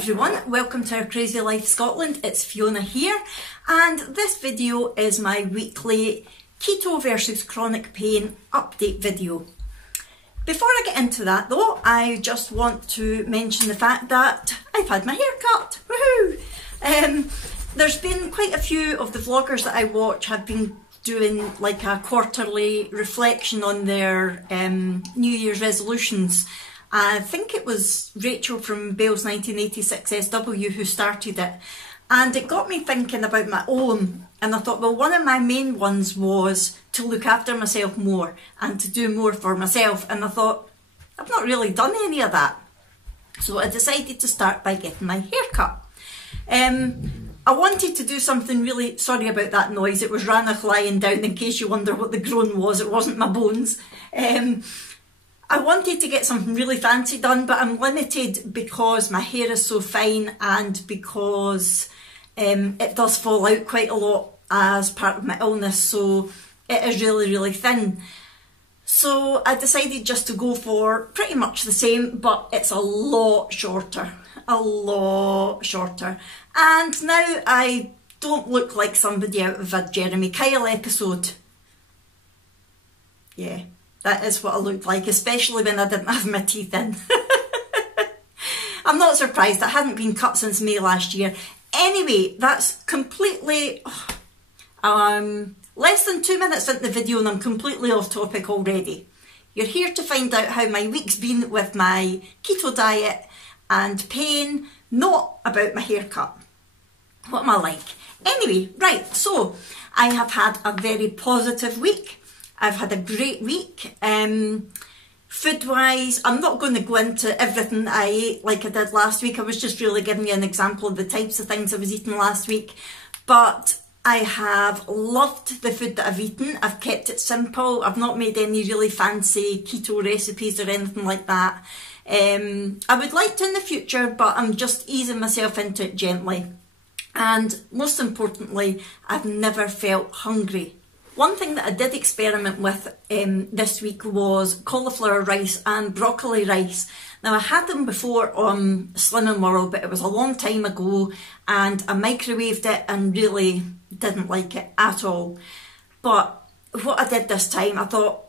everyone, welcome to our Crazy Life Scotland. It's Fiona here, and this video is my weekly keto versus chronic pain update video. Before I get into that though, I just want to mention the fact that I've had my hair cut. Woohoo! There's been quite a few of the vloggers that I watch have been doing like a quarterly reflection on their New Year's resolutions. I think it was Rachel from Bell's 1986 SW who started it, and it got me thinking about my own, and I thought, well, one of my main ones was to look after myself more and to do more for myself, and I thought, I've not really done any of that. So I decided to start by getting my hair cut. I wanted to do something really, sorry about that noise, it was Ranach lying down, in case you wonder what the groan was, it wasn't my bones. I wanted to get something really fancy done, but I'm limited because my hair is so fine and because it does fall out quite a lot as part of my illness, so it is really thin. So I decided just to go for pretty much the same, but it's a lot shorter, and now I don't look like somebody out of a Jeremy Kyle episode. Yeah. That is what I looked like, especially when I didn't have my teeth in. I'm not surprised, I hadn't been cut since May last year. Anyway, that's completely... less than 2 minutes into the video and I'm completely off topic already. You're here to find out how my week's been with my keto diet and pain, not about my haircut. What am I like? Anyway, right, so I have had a very positive week. I've had a great week. Food-wise, I'm not going to go into everything I ate like I did last week. I was just really giving you an example of the types of things I was eating last week. But I have loved the food that I've eaten. I've kept it simple. I've not made any really fancy keto recipes or anything like that. I would like to in the future, but I'm just easing myself into it gently. And most importantly, I've never felt hungry. One thing that I did experiment with this week was cauliflower rice and broccoli rice. Now I had them before on Slimming World, but it was a long time ago and I microwaved it and really didn't like it at all. But what I did this time, I thought,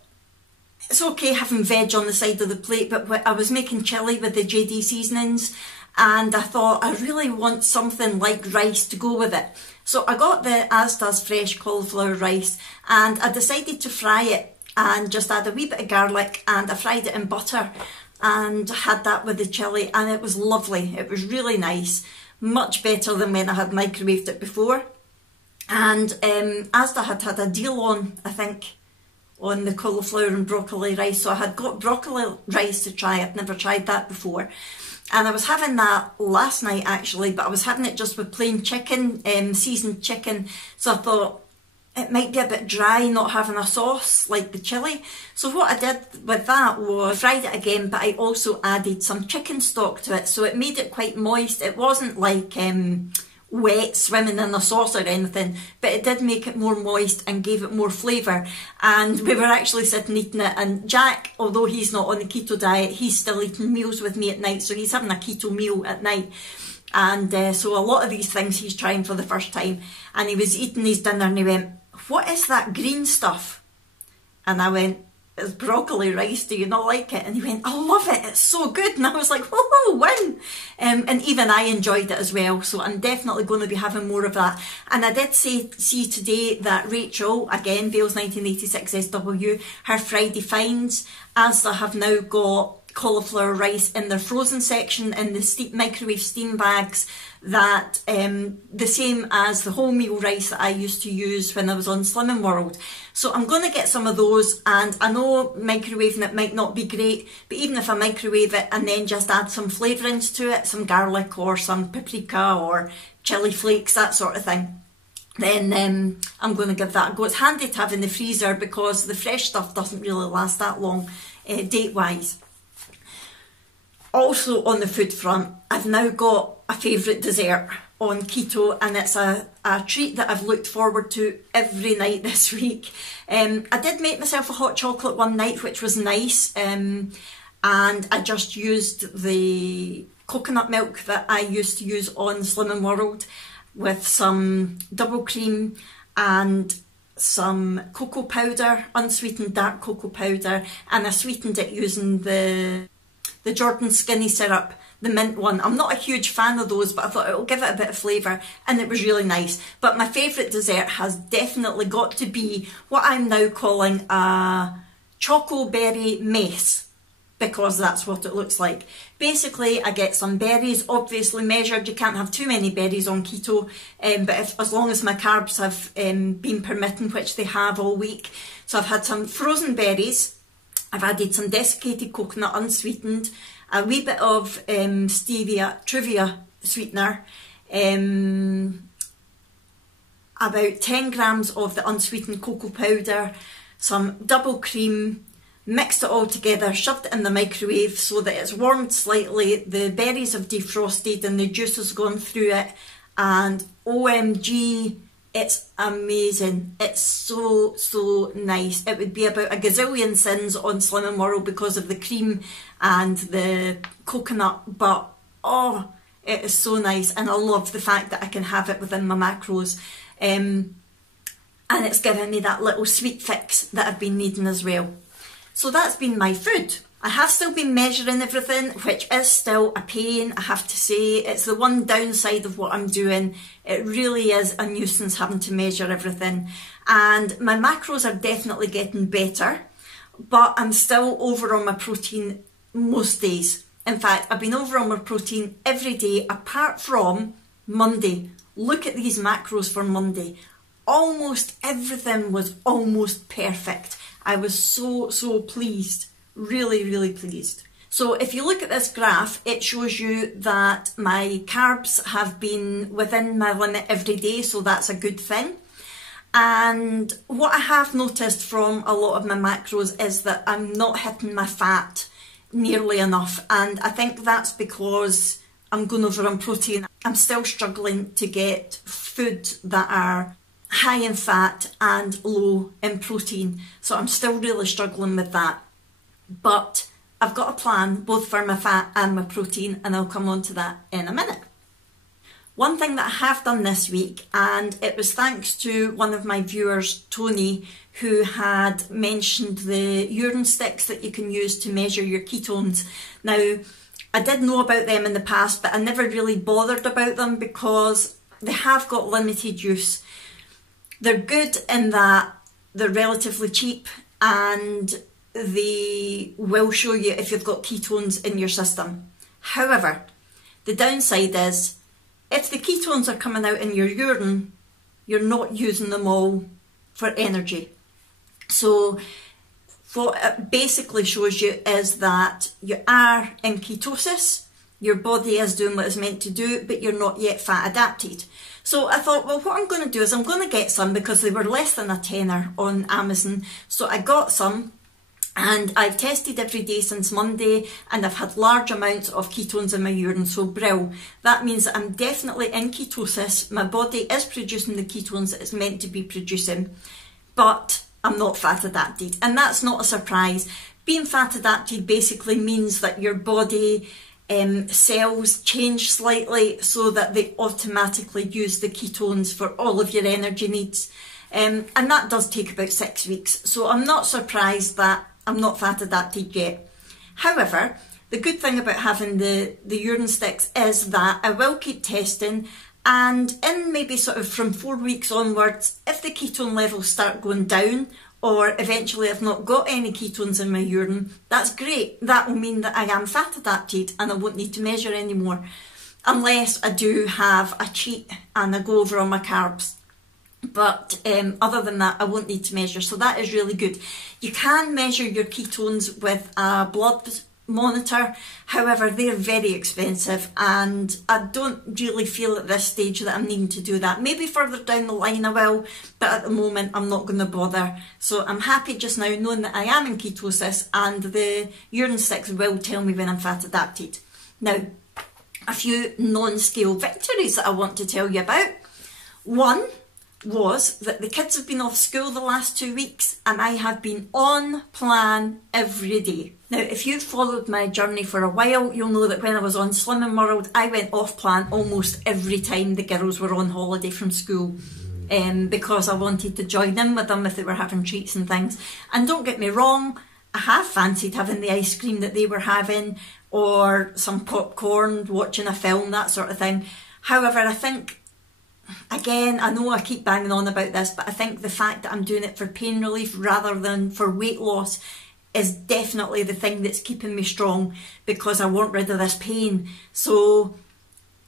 it's okay having veg on the side of the plate, but I was making chilli with the JD seasonings and I thought I really want something like rice to go with it. So I got the Asda's fresh cauliflower rice and I decided to fry it and just add a wee bit of garlic, and I fried it in butter and had that with the chilli, and it was lovely. It was really nice, much better than when I had microwaved it before. And Asda had a deal on, I think, on the cauliflower and broccoli rice, so I had got broccoli rice to try. I'd never tried that before. And I was having that last night actually, but I was having it just with plain chicken, seasoned chicken. So I thought it might be a bit dry not having a sauce like the chilli. So what I did with that was fried it again, but I also added some chicken stock to it. So it made it quite moist. It wasn't like wet swimming in a sauce or anything, but it did make it more moist and gave it more flavour. And we were actually sitting eating it, and Jack, although he's not on the keto diet, he's still eating meals with me at night, so he's having a keto meal at night. And so a lot of these things he's trying for the first time, and he was eating his dinner and he went, "What is that green stuff?" And I went, "It's broccoli rice, do you not like it?" And he went, "I love it, it's so good." And I was like, whoa, win. And even I enjoyed it as well, so I'm definitely going to be having more of that. And I did see today that Rachel, again, Bell's 1986 SW, her Friday finds, Asda have now got cauliflower rice in their frozen section in the microwave steam bags, that the same as the wholemeal rice that I used to use when I was on Slimming World. So I'm going to get some of those, and I know microwaving it might not be great, but even if I microwave it and then just add some flavourings to it, some garlic or some paprika or chilli flakes, that sort of thing, then I'm going to give that a go. It's handy to have in the freezer because the fresh stuff doesn't really last that long date wise. Also on the food front, I've now got a favourite dessert on keto, and it's a treat that I've looked forward to every night this week. I did make myself a hot chocolate one night, which was nice, and I just used the coconut milk that I used to use on Slimming World with some double cream and some cocoa powder, unsweetened dark cocoa powder, and I sweetened it using the Jordan Skinny syrup, the mint one. I'm not a huge fan of those, but I thought it'll give it a bit of flavour, and it was really nice. But my favourite dessert has definitely got to be what I'm now calling a choco berry mousse, because that's what it looks like. Basically, I get some berries, obviously measured. You can't have too many berries on keto, but as long as my carbs have been permitting, which they have all week. So I've had some frozen berries, I've added some desiccated coconut unsweetened, a wee bit of stevia, Truvia sweetener, about 10 grams of the unsweetened cocoa powder, some double cream, mixed it all together, shoved it in the microwave so that it's warmed slightly, the berries have defrosted and the juice has gone through it, and OMG, it's amazing. It's so, so nice. It would be about a gazillion sins on Slimming World because of the cream and the coconut, but oh, it is so nice, and I love the fact that I can have it within my macros. And it's given me that little sweet fix that I've been needing as well. So that's been my food. I have still been measuring everything, which is still a pain, I have to say. It's the one downside of what I'm doing. It really is a nuisance having to measure everything. And my macros are definitely getting better, but I'm still over on my protein most days. In fact, I've been over on my protein every day apart from Monday. Look at these macros for Monday. Almost everything was almost perfect. I was so, so pleased. Really, really pleased. So if you look at this graph, it shows you that my carbs have been within my limit every day, so that's a good thing. And what I have noticed from a lot of my macros is that I'm not hitting my fat nearly enough, and I think that's because I'm going over on protein. I'm still struggling to get food that are high in fat and low in protein, so I'm still really struggling with that. But I've got a plan both for my fat and my protein, and I'll come on to that in a minute. One thing that I have done this week, and it was thanks to one of my viewers, Tony, who had mentioned the urine sticks that you can use to measure your ketones. Now, I did know about them in the past, but I never really bothered about them because they have got limited use. They're good in that they're relatively cheap and they will show you if you've got ketones in your system. However, the downside is if the ketones are coming out in your urine, you're not using them all for energy. So what it basically shows you is that you are in ketosis, your body is doing what it's meant to do, but you're not yet fat adapted. So I thought, well, what I'm going to do is I'm going to get some because they were less than a tenner on Amazon. So I got some, and I've tested every day since Monday, and I've had large amounts of ketones in my urine, so brill. That means that I'm definitely in ketosis. My body is producing the ketones that it's meant to be producing, but I'm not fat adapted, and that's not a surprise. Being fat adapted basically means that your body cells change slightly so that they automatically use the ketones for all of your energy needs, and that does take about 6 weeks, so I'm not surprised that I'm not fat adapted yet. However, the good thing about having the urine sticks is that I will keep testing, and in maybe sort of from 4 weeks onwards, if the ketone levels start going down, or eventually I've not got any ketones in my urine, that's great. That will mean that I am fat adapted and I won't need to measure anymore, unless I do have a cheat and I go over on my carbs. But other than that, I won't need to measure, so that is really good. You can measure your ketones with a blood monitor, however they're very expensive, and I don't really feel at this stage that I'm needing to do that. Maybe further down the line I will, but at the moment I'm not going to bother. So I'm happy just now knowing that I am in ketosis, and the urine sticks will tell me when I'm fat adapted. Now, a few non-scale victories that I want to tell you about. One, was that the kids have been off school the last 2 weeks and I have been on plan every day. Now, if you've followed my journey for a while, you'll know that when I was on Slimming World, I went off plan almost every time the girls were on holiday from school, because I wanted to join in with them if they were having treats and things. And don't get me wrong, I have fancied having the ice cream that they were having, or some popcorn, watching a film, that sort of thing. However, I think, again, I know I keep banging on about this, but I think the fact that I'm doing it for pain relief rather than for weight loss is definitely the thing that's keeping me strong, because I want rid of this pain. So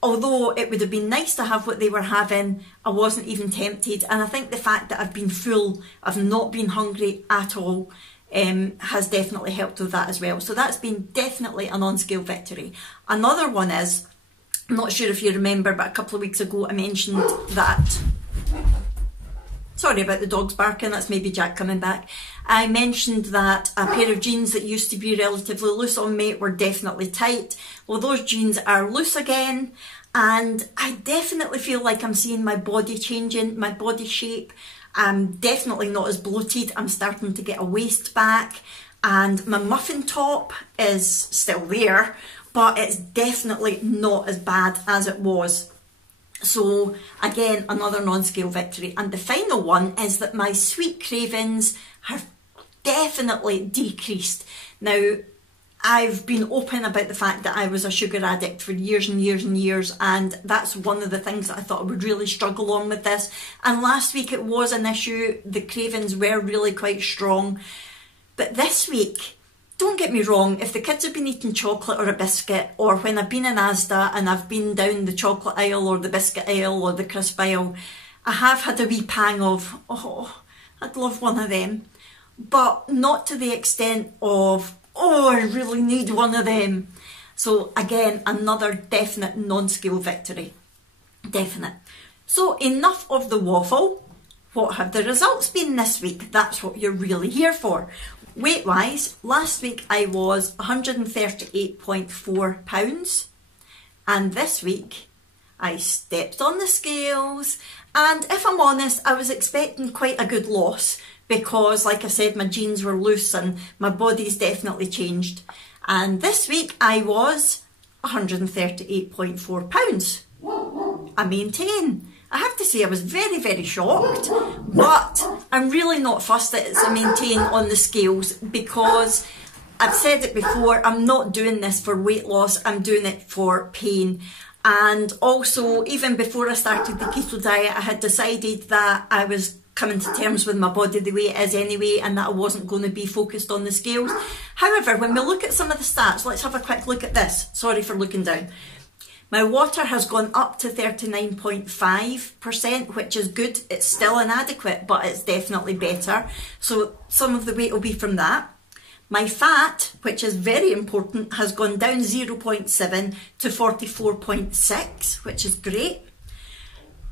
although it would have been nice to have what they were having, I wasn't even tempted. And I think the fact that I've been full, I've not been hungry at all, has definitely helped with that as well. So that's been definitely a non-scale victory. Another one is, I'm not sure if you remember, but a couple of weeks ago I mentioned that, sorry about the dogs barking, that's maybe Jack coming back. I mentioned that a pair of jeans that used to be relatively loose on me were definitely tight. Well, those jeans are loose again, and I definitely feel like I'm seeing my body changing, my body shape. I'm definitely not as bloated. I'm starting to get a waist back, and my muffin top is still there, but it's definitely not as bad as it was. So again, another non-scale victory. And the final one is that my sweet cravings have definitely decreased. Now, I've been open about the fact that I was a sugar addict for years and years and years, and that's one of the things that I thought I would really struggle on with this. And last week it was an issue. The cravings were really quite strong. But this week, don't get me wrong, if the kids have been eating chocolate or a biscuit, or when I've been in Asda and I've been down the chocolate aisle or the biscuit aisle or the crisp aisle, I have had a wee pang of, oh, I'd love one of them. But not to the extent of, oh, I really need one of them. So again, another definite non-scale victory. Definite. So enough of the waffle. What have the results been this week? That's what you're really here for. Weight-wise, last week I was 138.4 pounds, and this week I stepped on the scales, and if I'm honest, I was expecting quite a good loss, because like I said, my jeans were loose and my body's definitely changed. And this week I was 138.4 pounds. I maintain. I have to say I was very, very shocked, but I'm really not fussed that it's a maintain on the scales, because I've said it before, I'm not doing this for weight loss, I'm doing it for pain. And also, even before I started the keto diet, I had decided that I was coming to terms with my body the way it is anyway, and that I wasn't going to be focused on the scales. However, when we look at some of the stats, let's have a quick look at this. Sorry for looking down. My water has gone up to 39.5%, which is good. It's still inadequate, but it's definitely better. So some of the weight will be from that. My fat, which is very important, has gone down 0.7 to 44.6, which is great.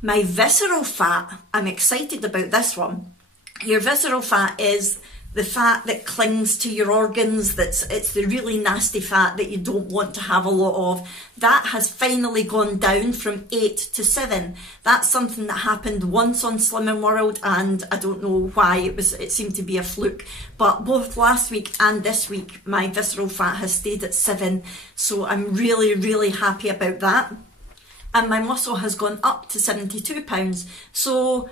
My visceral fat, I'm excited about this one. Your visceral fat is the fat that clings to your organs, it's the really nasty fat that you don't want to have a lot of. That has finally gone down from 8 to 7. That's something that happened once on Slimming World, and I don't know why, it seemed to be a fluke. But both last week and this week, my visceral fat has stayed at 7. So I'm really, really happy about that. And my muscle has gone up to 72 pounds. So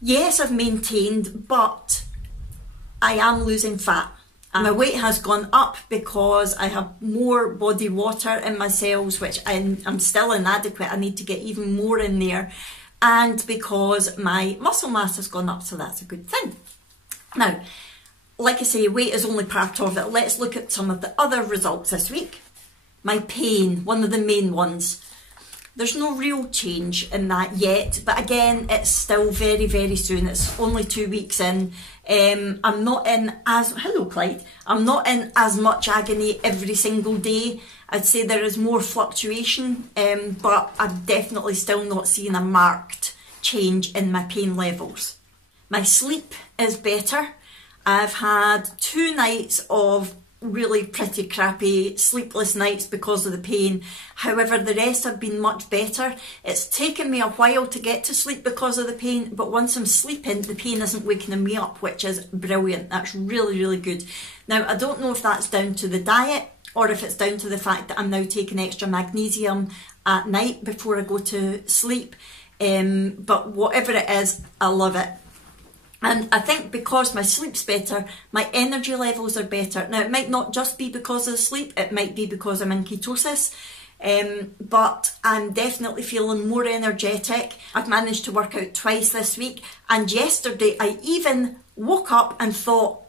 yes, I've maintained, but I am losing fat. And my weight has gone up because I have more body water in my cells, which I'm still inadequate. I need to get even more in there. And because my muscle mass has gone up, so that's a good thing. Now, like I say, weight is only part of it. Let's look at some of the other results this week. My pain, one of the main ones. There's no real change in that yet, but again, it's still very, very soon. It's only 2 weeks in. I'm not in as, hello Clyde, I'm not in as much agony every single day. I'd say there is more fluctuation, but I'm definitely still not seeing a marked change in my pain levels. My sleep is better. I've had 2 nights of really pretty crappy sleepless nights because of the pain. However, the rest have been much better. It's taken me a while to get to sleep because of the pain, but once I'm sleeping, the pain isn't waking me up, which is brilliant. That's really, really good. Now, I don't know if that's down to the diet or if it's down to the fact that I'm now taking extra magnesium at night before I go to sleep. But whatever it is, I love it. And I think because my sleep's better, my energy levels are better. Now, it might not just be because of the sleep, it might be because I'm in ketosis, but I'm definitely feeling more energetic. I've managed to work out twice this week, and yesterday I even woke up and thought,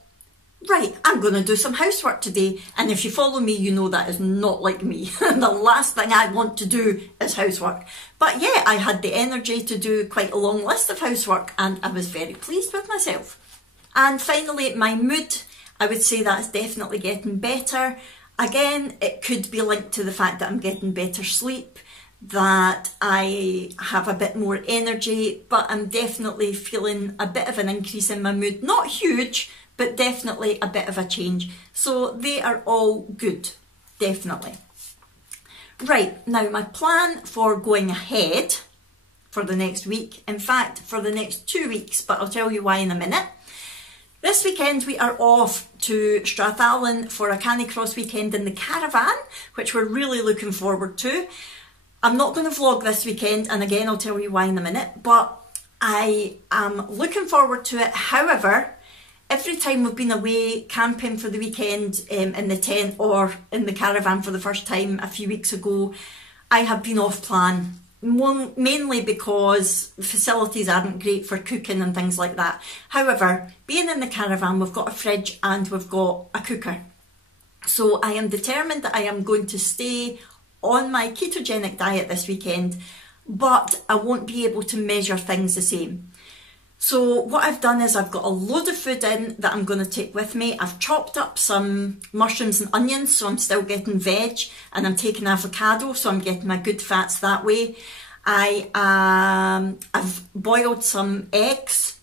right, I'm going to do some housework today. And if you follow me, you know that is not like me. The last thing I want to do is housework. But yeah, I had the energy to do quite a long list of housework, and I was very pleased with myself. And finally, my mood, I would say that's definitely getting better. Again, it could be linked to the fact that I'm getting better sleep, that I have a bit more energy, but I'm definitely feeling a bit of an increase in my mood. Not huge, but definitely a bit of a change. So they are all good, definitely. Right, now my plan for going ahead for the next week, in fact for the next 2 weeks, but I'll tell you why in a minute. This weekend we are off to Strathallan for a Canicross weekend in the caravan, which we're really looking forward to. I'm not going to vlog this weekend, and again I'll tell you why in a minute, but I am looking forward to it. However, every time we've been away camping for the weekend in the tent or in the caravan for the first time a few weeks ago, I have been off plan, mainly because facilities aren't great for cooking and things like that. However, being in the caravan, we've got a fridge and we've got a cooker. So I am determined that I am going to stay on my ketogenic diet this weekend, but I won't be able to measure things the same. So what I've done is I've got a load of food in that I'm going to take with me. I've chopped up some mushrooms and onions, so I'm still getting veg, and I'm taking avocado, so I'm getting my good fats that way. I've boiled some eggs.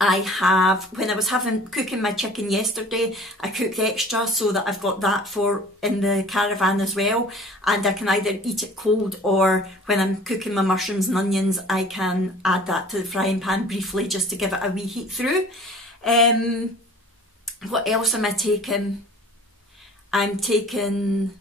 When I was cooking my chicken yesterday, I cooked extra so that I've got that for in the caravan as well, and I can either eat it cold, or when I'm cooking my mushrooms and onions, I can add that to the frying pan briefly just to give it a wee heat through. What else am I taking? I'm taking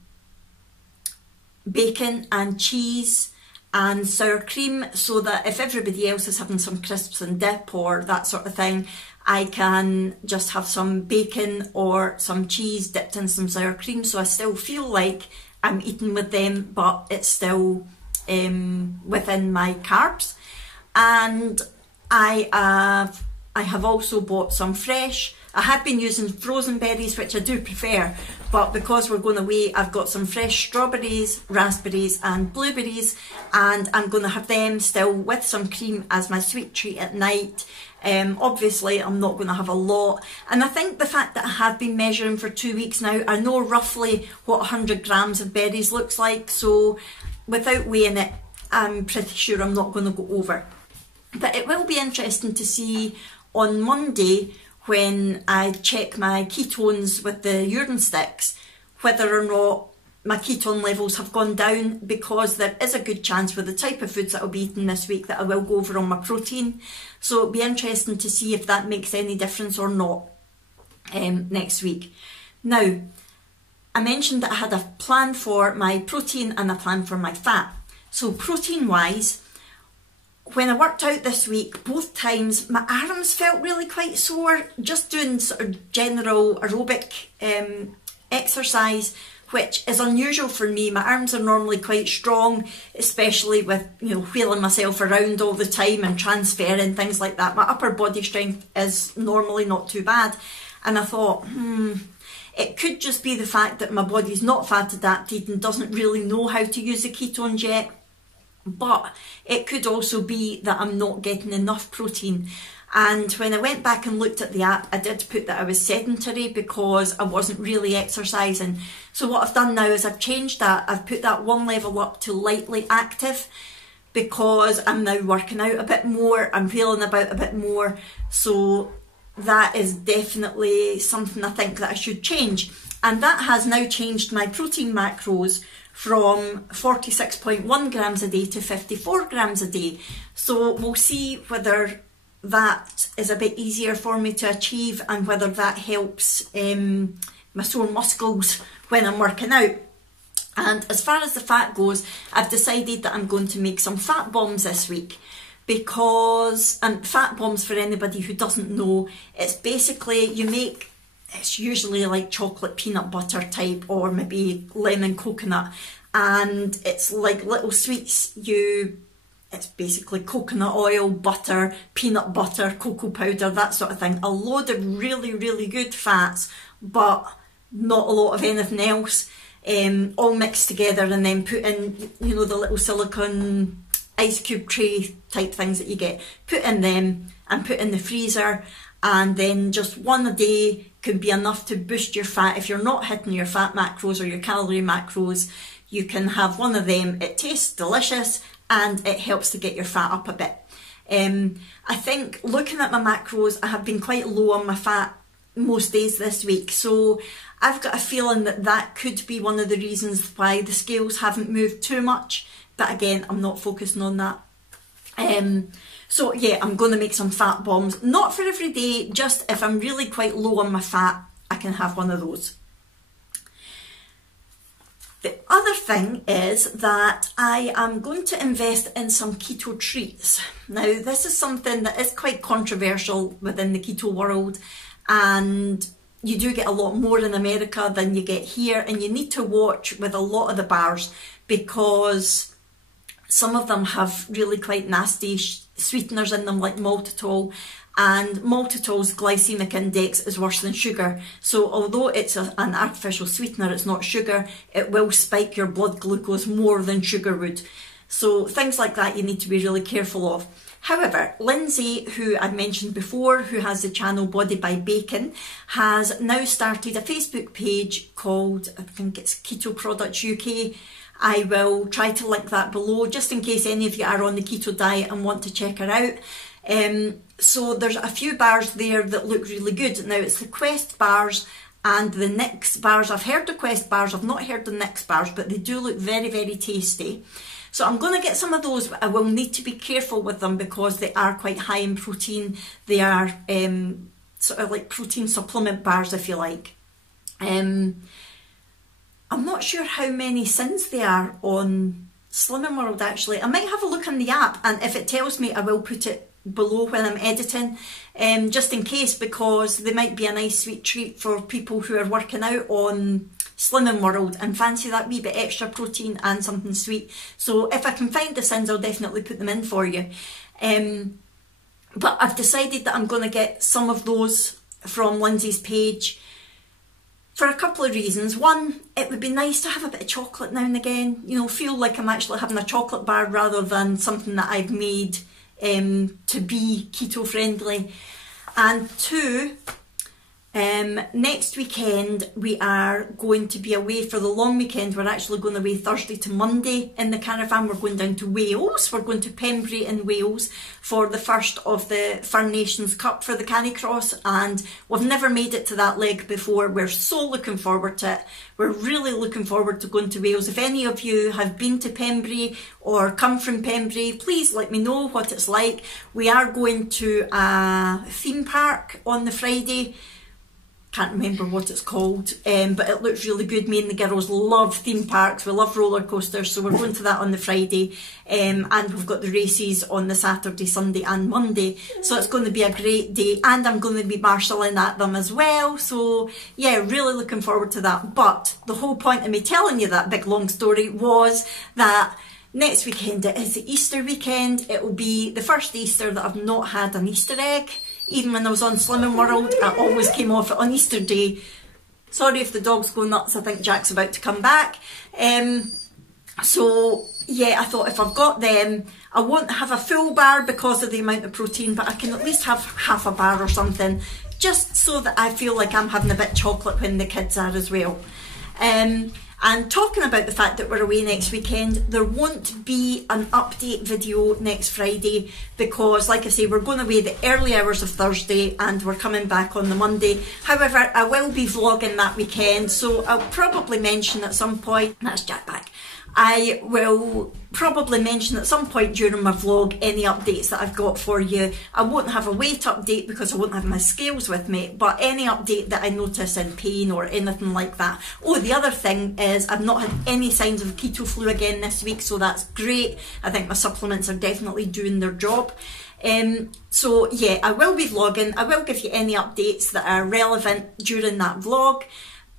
bacon and cheese and sour cream, so that if everybody else is having some crisps and dip or that sort of thing, I can just have some bacon or some cheese dipped in some sour cream, so I still feel like I'm eating with them, but it's still within my carbs. And I have also bought some fresh. I had been using frozen berries, which I do prefer, but because we're going away, I've got some fresh strawberries, raspberries and blueberries, and I'm going to have them still with some cream as my sweet treat at night. Obviously, I'm not going to have a lot, and I think the fact that I have been measuring for 2 weeks now, I know roughly what 100 grams of berries looks like, so without weighing it, I'm pretty sure I'm not going to go over. But it will be interesting to see on Monday, when I check my ketones with the urine sticks, whether or not my ketone levels have gone down, because there is a good chance with the type of foods that I'll be eating this week that I will go over on my protein. So it'll be interesting to see if that makes any difference or not next week. Now, I mentioned that I had a plan for my protein and a plan for my fat. So protein wise, when I worked out this week, both times my arms felt really quite sore, just doing sort of general aerobic exercise, which is unusual for me. My arms are normally quite strong, especially with, you know, wheeling myself around all the time and transferring things like that. My upper body strength is normally not too bad. And I thought, it could just be the fact that my body's not fat adapted and doesn't really know how to use the ketones yet. But it could also be that I'm not getting enough protein. And when I went back and looked at the app, I did put that I was sedentary because I wasn't really exercising. So what I've done now is I've changed that. I've put that one level up to lightly active, because I'm now working out a bit more, I'm feeling about a bit more. So that is definitely something I think that I should change. and that has now changed my protein macros from 46.1 grams a day to 54 grams a day. So we'll see whether that is a bit easier for me to achieve and whether that helps my sore muscles when I'm working out. And as far as the fat goes, I've decided that I'm going to make some fat bombs this week, because, and fat bombs, for anybody who doesn't know, it's basically it's usually like chocolate peanut butter type or maybe lemon coconut, and it's like little sweets. It's basically coconut oil, butter, peanut butter, cocoa powder, that sort of thing. A load of really, really good fats, but not a lot of anything else, all mixed together, and then put in, you know, the little silicone ice cube tray type things that you get. Put in them and put in the freezer, and then just one a day can be enough to boost your fat. If you're not hitting your fat macros or your calorie macros, you can have one of them. It tastes delicious and it helps to get your fat up a bit. I think looking at my macros, I have been quite low on my fat most days this week, so I've got a feeling that that could be one of the reasons why the scales haven't moved too much, but again, I'm not focusing on that. So yeah, I'm going to make some fat bombs, not for every day, just if I'm really quite low on my fat, I can have one of those. The other thing is that I am going to invest in some keto treats. Now, this is something that is quite controversial within the keto world, and you do get a lot more in America than you get here, and you need to watch with a lot of the bars, because some of them have really quite nasty sweeteners in them, like maltitol, and maltitol's glycemic index is worse than sugar. So although it's an artificial sweetener, it's not sugar, it will spike your blood glucose more than sugar would. So things like that you need to be really careful of. However, Lindsay, who I mentioned before, who has the channel Body by Bacon, has now started a Facebook page called, I think it's Keto Products UK. I will try to link that below, just in case any of you are on the keto diet and want to check her out. So there's a few bars there that look really good. Now, it's the Quest bars and the Nix bars. I've heard the Quest bars, I've not heard the Nix bars, but they do look very, very tasty. So I'm going to get some of those, but I will need to be careful with them because they are quite high in protein. They are sort of like protein supplement bars, if you like. I'm not sure how many sins there are on Slimming World, actually. I might have a look on the app, and if it tells me, I will put it below when I'm editing, just in case, because they might be a nice sweet treat for people who are working out on Slimming World and fancy that wee bit extra protein and something sweet. So if I can find the sins, I'll definitely put them in for you. But I've decided that I'm going to get some of those from Lindsay's page for a couple of reasons. One, it would be nice to have a bit of chocolate now and again, you know, feel like I'm actually having a chocolate bar rather than something that I've made to be keto friendly. And two, next weekend we are going to be away for the long weekend. We're actually going away Thursday to Monday in the caravan. We're going down to Wales. We're going to Pembrey in Wales for the first of the First Nations Cup for the Canicross, and we've never made it to that leg before. We're so looking forward to it. We're really looking forward to going to Wales. If any of you have been to Pembrey or come from Pembrey, please let me know what it's like. We are going to a theme park on the Friday. Can't remember what it's called, but it looks really good. Me and the girls love theme parks, we love roller coasters, so we're going to that on the Friday, and we've got the races on the Saturday, Sunday and Monday, so it's going to be a great day, and I'm going to be marshalling at them as well. So yeah, really looking forward to that. But the whole point of me telling you that big long story was that next weekend, it is the Easter weekend. It will be the first Easter that I've not had an Easter egg. Even when I was on Slimming World, I always came off it on Easter Day. Sorry if the dogs go nuts, I think Jack's about to come back. So yeah, I thought if I've got them, I won't have a full bar because of the amount of protein, but I can at least have half a bar or something, just so that I feel like I'm having a bit of chocolate when the kids are as well. And talking about the fact that we're away next weekend, there won't be an update video next Friday because, like I say, we're going away the early hours of Thursday and we're coming back on the Monday. However, I will be vlogging that weekend, so I'll probably mention at some point, that's Jack back, I will probably mention at some point during my vlog any updates that I've got for you. I won't have a weight update because I won't have my scales with me, but any update that I notice in pain or anything like that. Oh, the other thing is I've not had any signs of keto flu again this week, so that's great. I think my supplements are definitely doing their job. So yeah, I will be vlogging. I will give you any updates that are relevant during that vlog,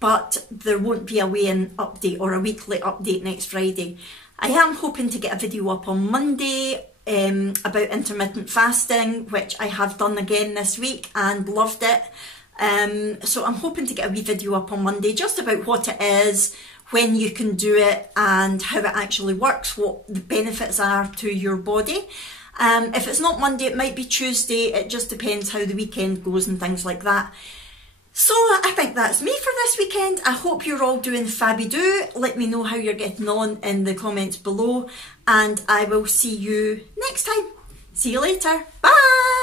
but there won't be a weigh-in update or a weekly update next Friday. I am hoping to get a video up on Monday about intermittent fasting, which I have done again this week and loved it. So I'm hoping to get a wee video up on Monday just about what it is, when you can do it and how it actually works, what the benefits are to your body. If it's not Monday, it might be Tuesday. It just depends how the weekend goes and things like that. So I think that's me for this weekend. I hope you're all doing fabby-doo. Let me know how you're getting on in the comments below, and I will see you next time. See you later. Bye!